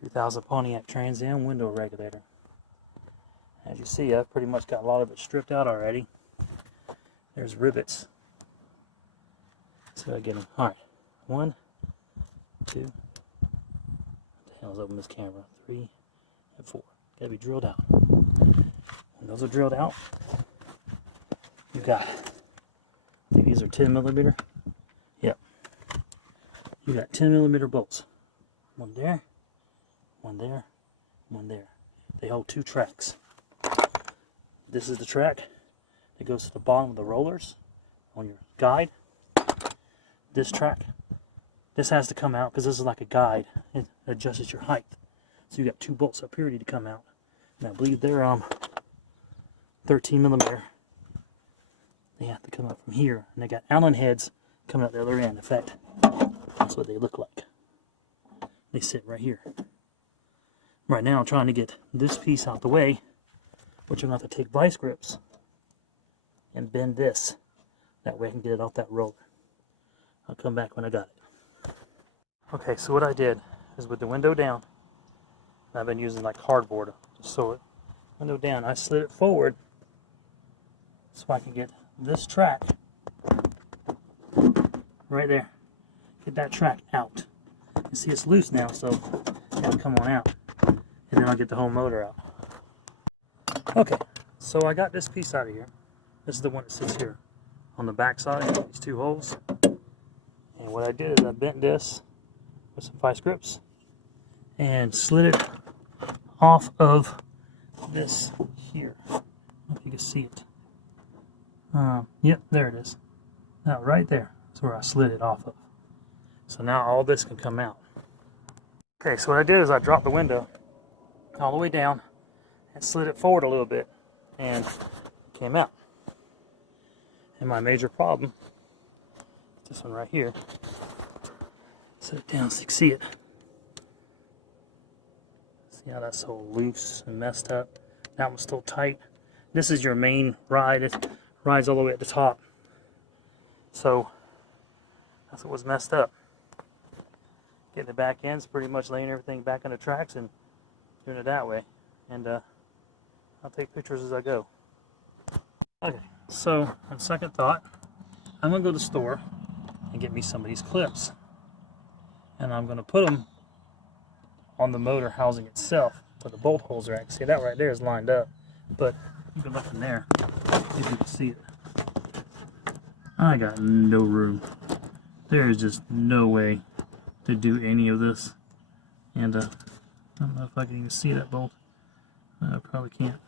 2000 Pontiac Trans Am window regulator. As you see, I've pretty much got a lot of it stripped out already. There's rivets. So I get them. Alright. 1, 2. What the hell is open this camera? 3 and 4. Gotta be drilled out. When those are drilled out, you got, I think these are 10mm. Yep. You got 10mm bolts. One there, one there, one there. They hold 2 tracks. This is the track that goes to the bottom of the rollers on your guide. This track, this has to come out because this is like a guide. It adjusts your height. So you got 2 bolts up here ready to come out. And I believe they're 13mm. They have to come up from here. And they got Allen heads coming out the other end. In fact, that's what they look like. They sit right here. Right now I'm trying to get this piece out the way, which I'm going to have to take vice grips and bend this. That way I can get it off that roller. I'll come back when I got it. Okay, so what I did is with the window down, I've been using like cardboard to sew it. Window down, I slid it forward so I can get this track right there. Get that track out. You see it's loose now, so it'll come on out. And then I'll get the whole motor out. Okay, so I got this piece out of here. This is the one that sits here on the back side, these 2 holes. And what I did is I bent this with some vice grips and slid it off of this here. I don't know if you can see it. Yep, there it is. Now right there is where I slid it off of. So now all this can come out. Okay, so what I did is I dropped the window all the way down and slid it forward a little bit and it came out. And my major problem, this one right here, set it down so you can see it. See how that's so loose and messed up? That one's still tight. This is your main ride. It rides all the way at the top. So that's what was messed up. Getting the back ends, pretty much laying everything back on the tracks and doing it that way. And I'll take pictures as I go. Okay, so on second thought, I'm going to go to the store and get me some of these clips. And I'm going to put them on the motor housing itself where the bolt holes are at. See, that right there is lined up. But you can look in there, if you can see it. I got no room. There is just no way to do any of this. And I don't know if I can even see that bolt. I probably can't.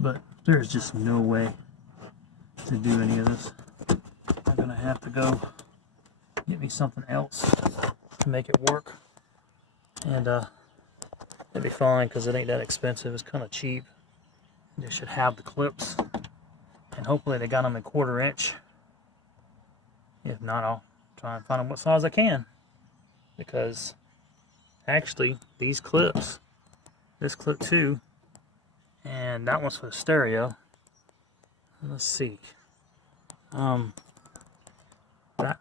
But there's just no way to do any of this. I'm gonna have to go get me something else to make it work. And it'll be fine because it ain't that expensive. It's kind of cheap. They should have the clips. And hopefully they got them in 1/4 inch. If not, I'll try and find them what size I can. Because actually, these clips, this clip too, and that one's for the stereo. Let's see. That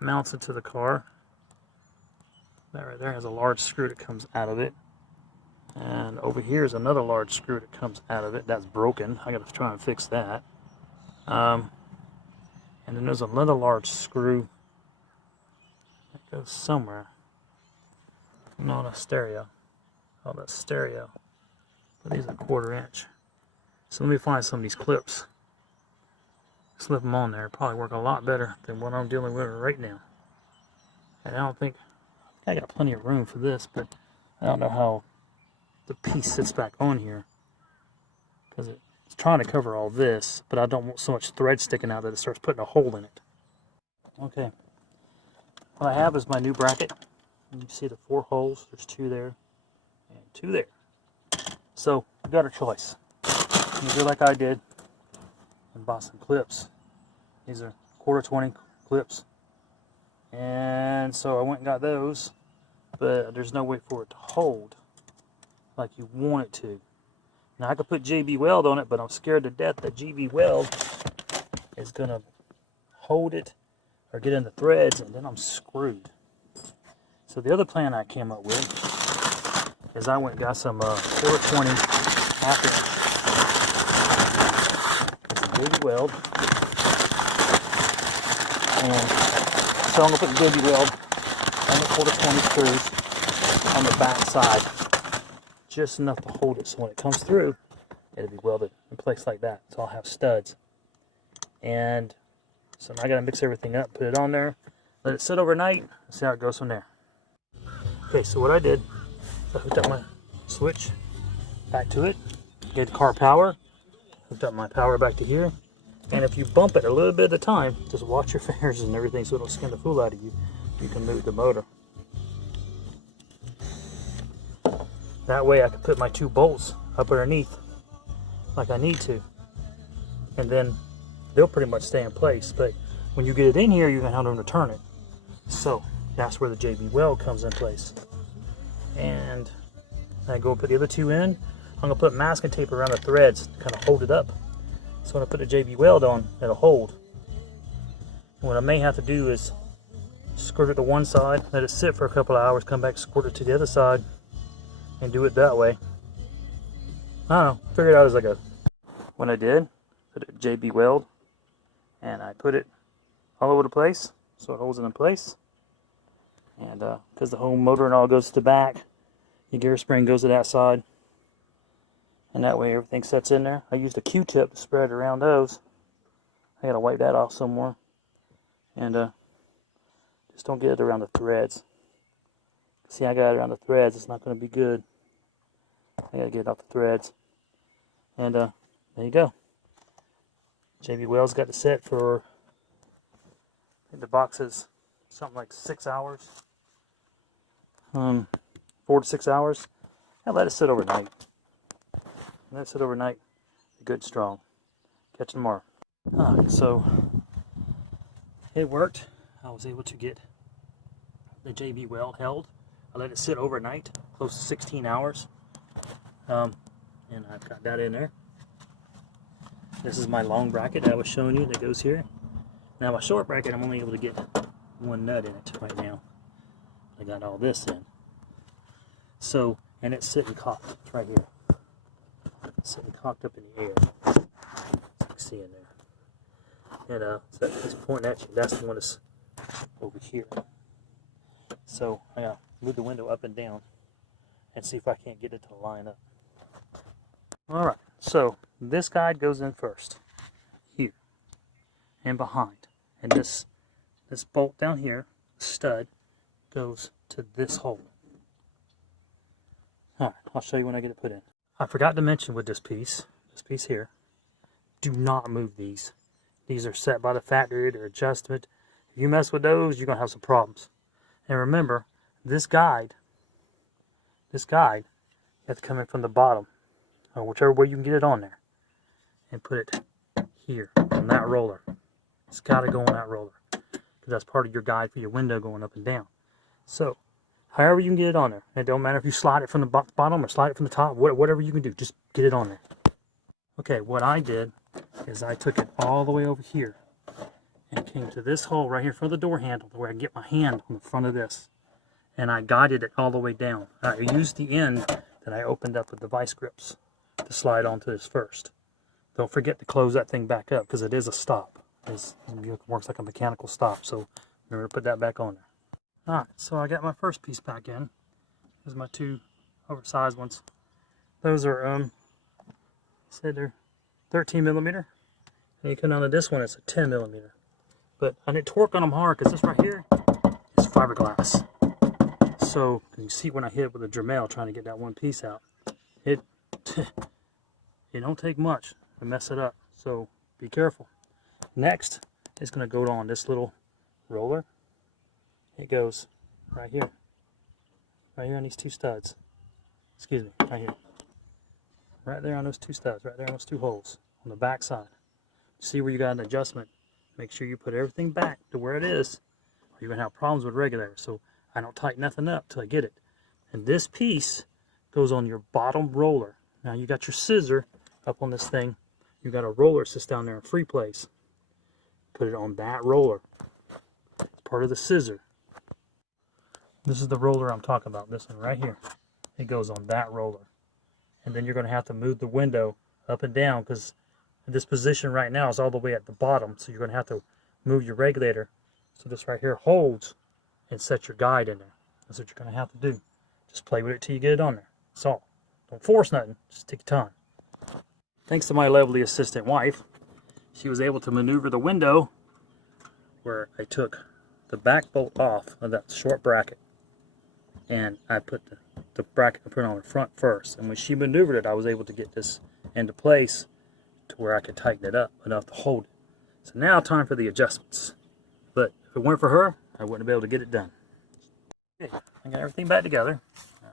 mounts into the car. That right there has a large screw that comes out of it. And over here is another large screw that comes out of it. That's broken. I gotta try and fix that. And then there's another large screw that goes somewhere. No, that's stereo. Oh, that's stereo. But these are 1/4 inch. So let me find some of these clips. Slip them on there. It'll probably work a lot better than what I'm dealing with right now. And I don't think I got plenty of room for this, but I don't know how the piece sits back on here. Because it's trying to cover all this, but I don't want so much thread sticking out that it starts putting a hole in it. Okay. What I have is my new bracket. You can see the 4 holes. There's 2 there and 2 there. So you got a choice. You do like I did and bought some clips. These are 1/4 clips. And so I went and got those, but there's no way for it to hold like you want it to. Now I could put JB Weld on it, but I'm scared to death that JB Weld is gonna hold it or get in the threads, and then I'm screwed. So the other plan I came up with is I went and got some 420 half inch. It's a baby weld. And so I'm going to put the baby weld on the 420 screws on the back side. Just enough to hold it so when it comes through, it'll be welded in place like that. So I'll have studs. And so now I got to mix everything up, put it on there, let it sit overnight, and see how it goes from there. Okay, so what I did, I hooked up my switch back to it, gave the car power, hooked up my power back to here, and if you bump it a little bit at a time, just watch your fingers and everything so it'll skin the fool out of you. You can move the motor. That way I can put my 2 bolts up underneath like I need to, and then they'll pretty much stay in place. But when you get it in here, you're going to have room to turn it. So that's where the JB weld comes in place. And I go put the other 2 in. I'm going to put masking tape around the threads to kind of hold it up. So when I put the JB weld on, it'll hold. What I may have to do is squirt it to one side, let it sit for a couple of hours, come back, squirt it to the other side, and do it that way. I don't know, figured it out as I go. What I did, put a JB weld, and I put it all over the place, so it holds it in place. And because the whole motor and all goes to the back, your gear spring goes to that side, and that way everything sets in there. I used a Q-tip to spread around those. I gotta wipe that off some more. And just don't get it around the threads. See, I got it around the threads, it's not going to be good. I gotta get it off the threads. And there you go. JB weld's got it set for, I think the box is something like 6 hours. 4 to 6 hours. And let it sit overnight. Let it sit overnight. Good and strong. Catch you tomorrow. Alright, so it worked. I was able to get the JB weld held. I let it sit overnight, close to 16 hours. And I've got that in there. This is my long bracket that I was showing you that goes here. Now my short bracket, I'm only able to get 1 nut in it right now. I got all this in. So, and it's sitting cocked. It's right here. It's sitting cocked up in the air. So you can see in there. And so it's pointing at you. That's the one that's over here. So I gotta move the window up and down and see if I can't get it to line up. Alright, so this guide goes in first. Here. And behind. And this bolt down here, stud, goes to this hole. Alright, I'll show you when I get it put in. I forgot to mention with this piece here, do not move these. These are set by the factory, they're adjustment. If you mess with those, you're going to have some problems. And remember, this guide, you have to come in from the bottom, or whichever way you can get it on there, and put it here on that roller. It's got to go on that roller, because that's part of your guide for your window going up and down. So, however you can get it on there. It don't matter if you slide it from the bottom or slide it from the top, whatever you can do, just get it on there. Okay, what I did is I took it all the way over here and came to this hole right here for the door handle where I can get my hand on the front of this. And I guided it all the way down. I used the end that I opened up with the vice grips to slide onto this first. Don't forget to close that thing back up because it is a stop. It works like a mechanical stop, so remember to put that back on there. Alright, so I got my first piece back in. There's my 2 oversized ones. Those are, said they're 13 millimeter. And you come down to this one, it's a 10 millimeter. But I didn't torque on them hard because this right here is fiberglass. So you see when I hit it with a Dremel trying to get that one piece out, it don't take much to mess it up. So be careful. Next is going to go on this little roller. It goes right here on these 2 studs. Excuse me, right here. Right there on those 2 studs, right there on those 2 holes on the back side. See where you got an adjustment. Make sure you put everything back to where it is, or you're going to have problems with Regulator. So I don't tighten nothing up till I get it. And this piece goes on your bottom roller. Now you got your scissor up on this thing. You got a roller that sits down there in free place. Put it on that roller. It's part of the scissor. This is the roller I'm talking about. This one right here. it goes on that roller. And then you're going to have to move the window up and down, because this position right now is all the way at the bottom. So you're going to have to move your regulator so this right here holds and set your guide in there. That's what you're going to have to do. Just play with it till you get it on there. That's all. Don't force nothing. Just take your time. Thanks to my lovely assistant wife, she was able to maneuver the window where I took the back bolt off of that short bracket, and I put the bracket I put on the front first. And when she maneuvered it, I was able to get this into place to where I could tighten it up enough to hold it. So now time for the adjustments. But if it weren't for her, I wouldn't be able to get it done. Okay, I got everything back together.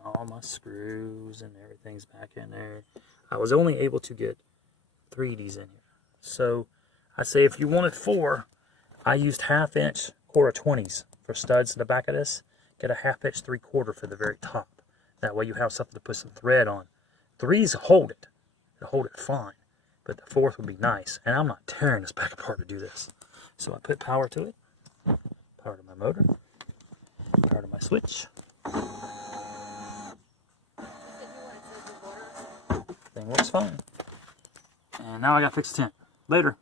All my screws and everything's back in there. I was only able to get 3 of these in here. So I say if you wanted 4, I used 1/2 inch quarter 20s for studs in the back of this. Get a 1/2 inch 3/4 for the very top. That way you have something to put some thread on. 3s hold it. It'll hold it fine. But the 4th would be nice. And I'm not tearing this back apart to do this. So I put power to it. Power to my motor. Power to my switch. Thing works fine. And now I gotta fix the tent. Later.